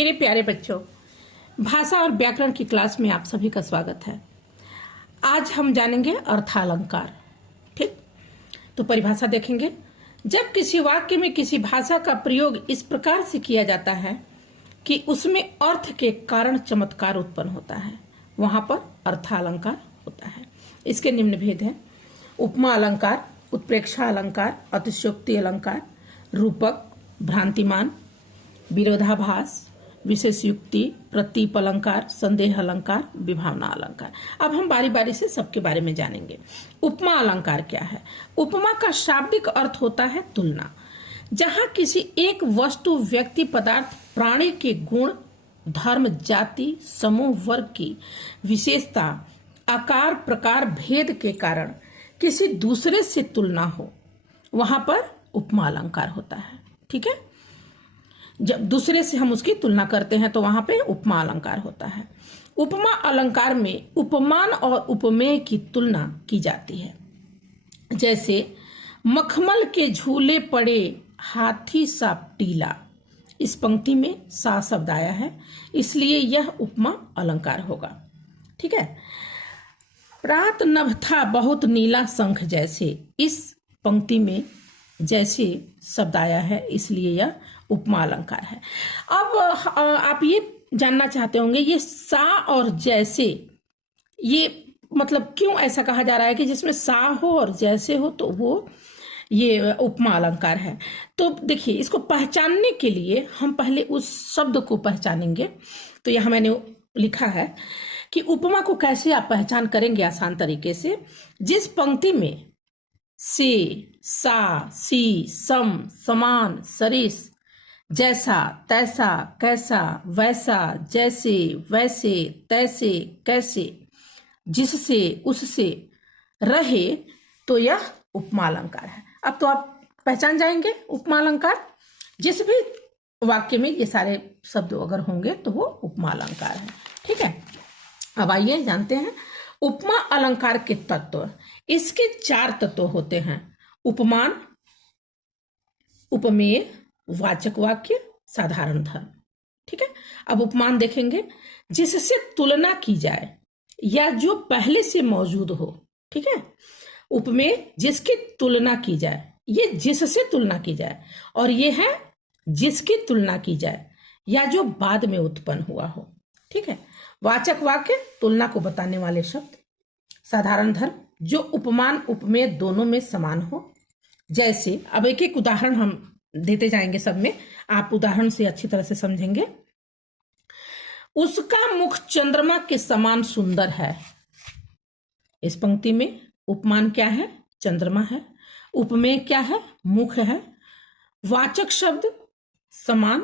मेरे प्यारे बच्चों, भाषा और व्याकरण की क्लास में आप सभी का स्वागत है। आज हम जानेंगे अर्थालंकार। ठीक, तो परिभाषा देखेंगे। जब किसी वाक्य में किसी भाषा का प्रयोग इस प्रकार से किया जाता है कि उसमें अर्थ के कारण चमत्कार उत्पन्न होता है, वहां पर अर्थालंकार होता है। इसके निम्न भेद हैं: उपमा अलंकार, उत्प्रेक्षा अलंकार, अतिशयोक्ति अलंकार, रूपक, भ्रांतिमान, विरोधाभास, विशेष युक्ति, प्रतीप अलंकार, संदेह अलंकार, विभावना अलंकार। अब हम बारी बारी से सबके बारे में जानेंगे। उपमा अलंकार क्या है? उपमा का शाब्दिक अर्थ होता है तुलना। जहां किसी एक वस्तु, व्यक्ति, पदार्थ, प्राणी के गुण, धर्म, जाति, समूह, वर्ग की विशेषता, आकार, प्रकार, भेद के कारण किसी दूसरे से तुलना हो, वहां पर उपमा अलंकार होता है। ठीक है, जब दूसरे से हम उसकी तुलना करते हैं तो वहां पे उपमा अलंकार होता है। उपमा अलंकार में उपमान और उपमेय की तुलना की जाती है। जैसे मखमल के झूले पड़े हाथी सा टीला, इस पंक्ति में सा शब्द आया है, इसलिए यह उपमा अलंकार होगा। ठीक है। प्रात नभ था बहुत नीला शंख जैसे, इस पंक्ति में जैसे शब्द आया है, इसलिए यह उपमा अलंकार है। अब आप ये जानना चाहते होंगे, ये सा और जैसे, ये मतलब क्यों ऐसा कहा जा रहा है कि जिसमें सा हो और जैसे हो तो वो ये उपमा अलंकार है। तो देखिए, इसको पहचानने के लिए हम पहले उस शब्द को पहचानेंगे। तो यहाँ मैंने लिखा है कि उपमा को कैसे आप पहचान करेंगे आसान तरीके से। जिस पंक्ति में से, सा, सी, सम, समान, सरिस, जैसा, तैसा, कैसा, वैसा, जैसे, वैसे, तैसे, कैसे, जिससे, उससे रहे, तो यह उपमा अलंकार है। अब तो आप पहचान जाएंगे उपमा अलंकार। जिस भी वाक्य में ये सारे शब्द अगर होंगे तो वो उपमा अलंकार है। ठीक है, अब आइए जानते हैं उपमा अलंकार के तत्व। इसके 4 तत्व होते हैं: उपमान, उपमेय, वाचक वाक्य, साधारण धर्म। ठीक है। अब उपमान देखेंगे, जिससे तुलना की जाए या जो पहले से मौजूद हो। ठीक है। उपमेय, जिसकी तुलना की जाए, ये जिससे तुलना की जाए, और ये है जिसकी तुलना की जाए या जो बाद में उत्पन्न हुआ हो। ठीक है। वाचक वाक्य, तुलना को बताने वाले शब्द। साधारण धर्म, जो उपमान उपमेय दोनों में समान हो। जैसे, अब एक एक उदाहरण हम देते जाएंगे, सब में आप उदाहरण से अच्छी तरह से समझेंगे। उसका मुख चंद्रमा के समान सुंदर है, इस पंक्ति में उपमान क्या है? चंद्रमा है। उपमेय क्या है? मुख है। वाचक शब्द समान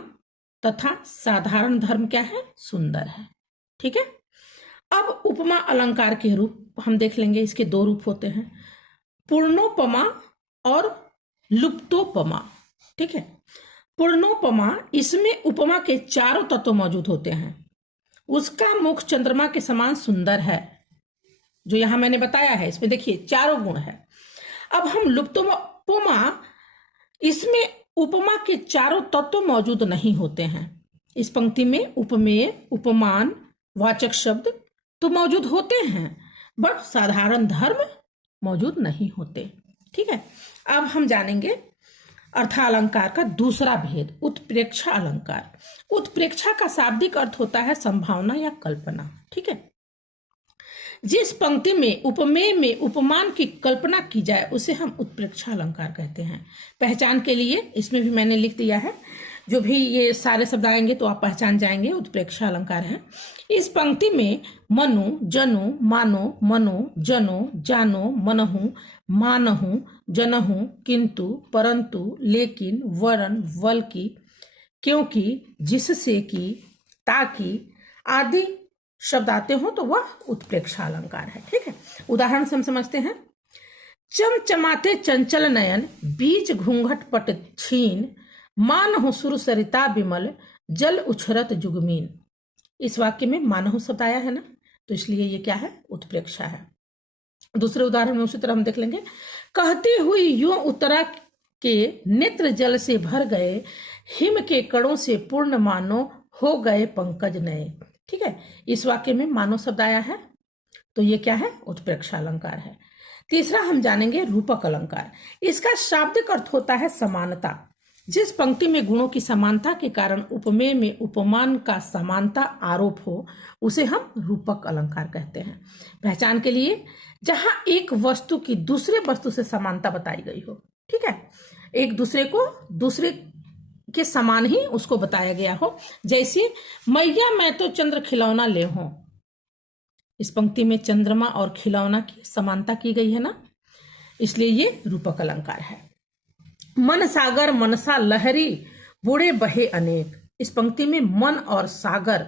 तथा साधारण धर्म क्या है? सुंदर है। ठीक है। अब उपमा अलंकार के रूप हम देख लेंगे। इसके 2 रूप होते हैं: पूर्णोपमा और लुप्तोपमा। ठीक है। पूर्णोपमा, इसमें उपमा के 4 तत्व मौजूद होते हैं। उसका मुख चंद्रमा के समान सुंदर है, जो यहां मैंने बताया है, इसमें देखिए 4 गुण है। अब हम लुप्तोपमा, इसमें उपमा के 4 तत्व मौजूद नहीं होते हैं। इस पंक्ति में उपमेय, उपमान, वाचक शब्द तो मौजूद होते हैं, बट साधारण धर्म मौजूद नहीं होते। ठीक है। अब हम जानेंगे अर्थालंकार का दूसरा भेद, उत्प्रेक्षा अलंकार। उत्प्रेक्षा का शाब्दिक अर्थ होता है संभावना या कल्पना। ठीक है। जिस पंक्ति में उपमेय में उपमान की कल्पना की जाए उसे हम उत्प्रेक्षा अलंकार कहते हैं। पहचान के लिए इसमें भी मैंने लिख दिया है, जो भी ये सारे शब्द आएंगे तो आप पहचान जाएंगे, उत्प्रेक्षा अलंकार है। इस पंक्ति में मनु, जनु, मानो, मनो, जनो, जानो, मनहु, मानहु, जनहु, किंतु, परंतु, लेकिन, वरन, बल्कि, क्योंकि, जिससे कि, ताकि आदि शब्द आते हो तो वह उत्प्रेक्षा अलंकार है। ठीक है। उदाहरण से हम समझते हैं। चमचमाते चंचल नयन, बीच घूंघट पट छीन, मानहु सुर सरिता विमल, जल उछरत जुगमीन। इस वाक्य में मानहु शब्द आया है ना, तो इसलिए ये क्या है? उत्प्रेक्षा है। दूसरे उदाहरण में उसी तरह हम देख लेंगे। कहती हुई यूं उतरा के नेत्र जल से भर गए, हिम के कणों से पूर्ण मानो हो गए पंकज नए। ठीक है, इस वाक्य में मानो शब्द आया है, तो ये क्या है? उत्प्रेक्षा अलंकार है। तीसरा हम जानेंगे रूपक अलंकार। इसका शाब्दिक अर्थ होता है समानता। जिस पंक्ति में गुणों की समानता के कारण उपमेय में उपमान का समानता आरोप हो, उसे हम रूपक अलंकार कहते हैं। पहचान के लिए, जहां एक वस्तु की दूसरे वस्तु से समानता बताई गई हो। ठीक है, एक दूसरे को दूसरे के समान ही उसको बताया गया हो। जैसे मैया मैं तो चंद्र खिलौना ले हूं, इस पंक्ति में चंद्रमा और खिलौना की समानता की गई है ना, इसलिए ये रूपक अलंकार है। मन सागर मनसा लहरी बूढ़े बहे अनेक, इस पंक्ति में मन और सागर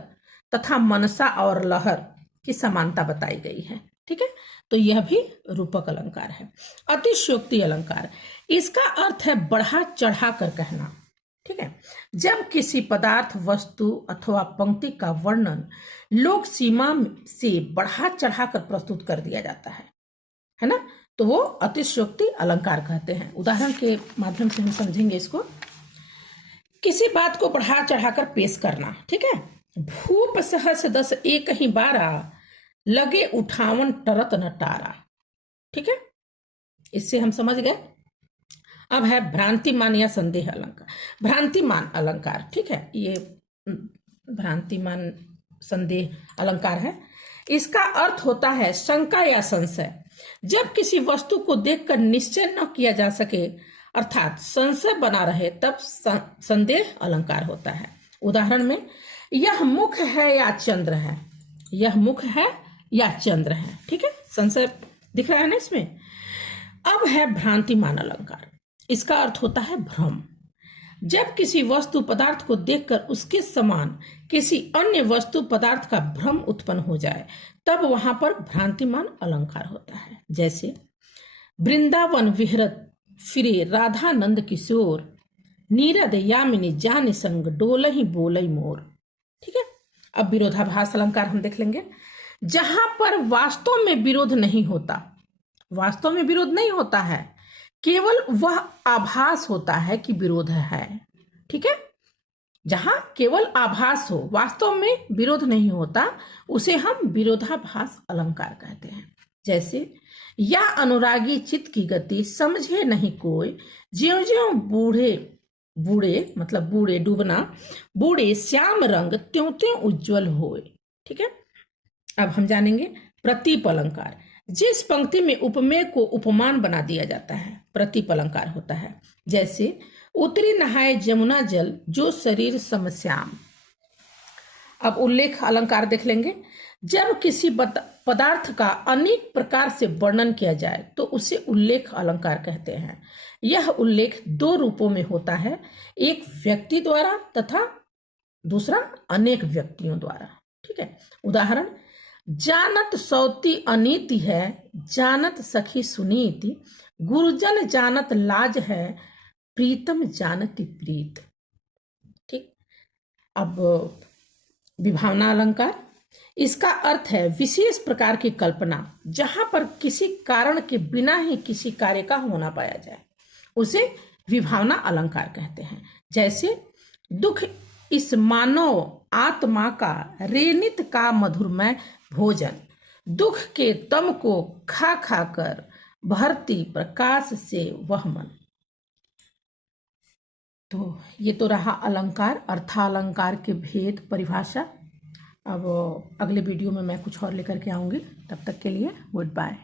तथा मनसा और लहर की समानता बताई गई है। ठीक है, तो यह भी रूपक अलंकार है। अतिशयोक्ति अलंकार, इसका अर्थ है बढ़ा चढ़ा कर कहना। ठीक है, जब किसी पदार्थ, वस्तु अथवा पंक्ति का वर्णन लोक सीमा से बढ़ा चढ़ा कर प्रस्तुत कर दिया जाता है ना, तो वो अतिशयोक्ति अलंकार कहते हैं। उदाहरण के माध्यम से हम समझेंगे इसको। किसी बात को बढ़ा चढ़ाकर पेश करना। ठीक है, भूप सहस 10 एक ही 12 लगे उठावन टरत न टारा। ठीक है, इससे हम समझ गए। अब है भ्रांतिमान या संदेह अलंकार। भ्रांतिमान अलंकार, ठीक है, ये भ्रांतिमान संदेह अलंकार है। इसका अर्थ होता है शंका या संशय। जब किसी वस्तु को देखकर निश्चय न किया जा सके, अर्थात संशय बना रहे, तब संदेह अलंकार होता है। उदाहरण में, यह मुख है या चंद्र है, यह मुख है या चंद्र है। ठीक है, संशय दिख रहा है ना इसमें। अब है भ्रांतिमान अलंकार। इसका अर्थ होता है भ्रम। जब किसी वस्तु पदार्थ को देखकर उसके समान किसी अन्य वस्तु पदार्थ का भ्रम उत्पन्न हो जाए, तब वहां पर भ्रांतिमान अलंकार होता है। जैसे वृंदावन विहरत फिरे राधानंद किशोर, नीरद यामिनी जान संग डोलहि बोलई मोर। ठीक है, अब विरोधाभास अलंकार हम देख लेंगे। जहां पर वास्तव में विरोध नहीं होता, वास्तव में विरोध नहीं होता है, केवल वह आभास होता है कि विरोध है। ठीक है, जहां केवल आभास हो, वास्तव में विरोध नहीं होता, उसे हम विरोधाभास अलंकार कहते हैं। जैसे या अनुरागी चित्त की गति समझे नहीं कोई, ज्यों ज्यों बूढ़े बूढ़े मतलब बूढ़े डूबना, बूढ़े श्याम रंग त्यों त्यों उज्जवल होए। ठीक है, अब हम जानेंगे प्रतीप अलंकार। जिस पंक्ति में उपमेय को उपमान बना दिया जाता है, प्रतीप अलंकार होता है। जैसे उतरी नहाए जमुना जल जो शरीर समश्याम। अब उल्लेख अलंकार देख लेंगे। जब किसी पदार्थ का अनेक प्रकार से वर्णन किया जाए तो उसे उल्लेख अलंकार कहते हैं। यह उल्लेख 2 रूपों में होता है, एक व्यक्ति द्वारा तथा दूसरा अनेक व्यक्तियों द्वारा। ठीक है, उदाहरण, जानत सौती अनीति है, जानत सखी सुनीति, गुरुजन जानत लाज है, प्रीतम जानती प्रीत। ठीक, अब विभावना अलंकार। इसका अर्थ है विशेष प्रकार की कल्पना, जहां पर किसी कारण के बिना ही किसी कार्य का होना पाया जाए, उसे विभावना अलंकार कहते हैं। जैसे दुख इस मानव आत्मा का रेनित का मधुरमय भोजन, दुख के तम को खा खा कर भरती प्रकाश से वह मन। तो ये तो रहा अलंकार, अर्थालंकार के भेद, परिभाषा। अब अगले वीडियो में मैं कुछ और लेकर के आऊंगी। तब तक के लिए गुड बाय।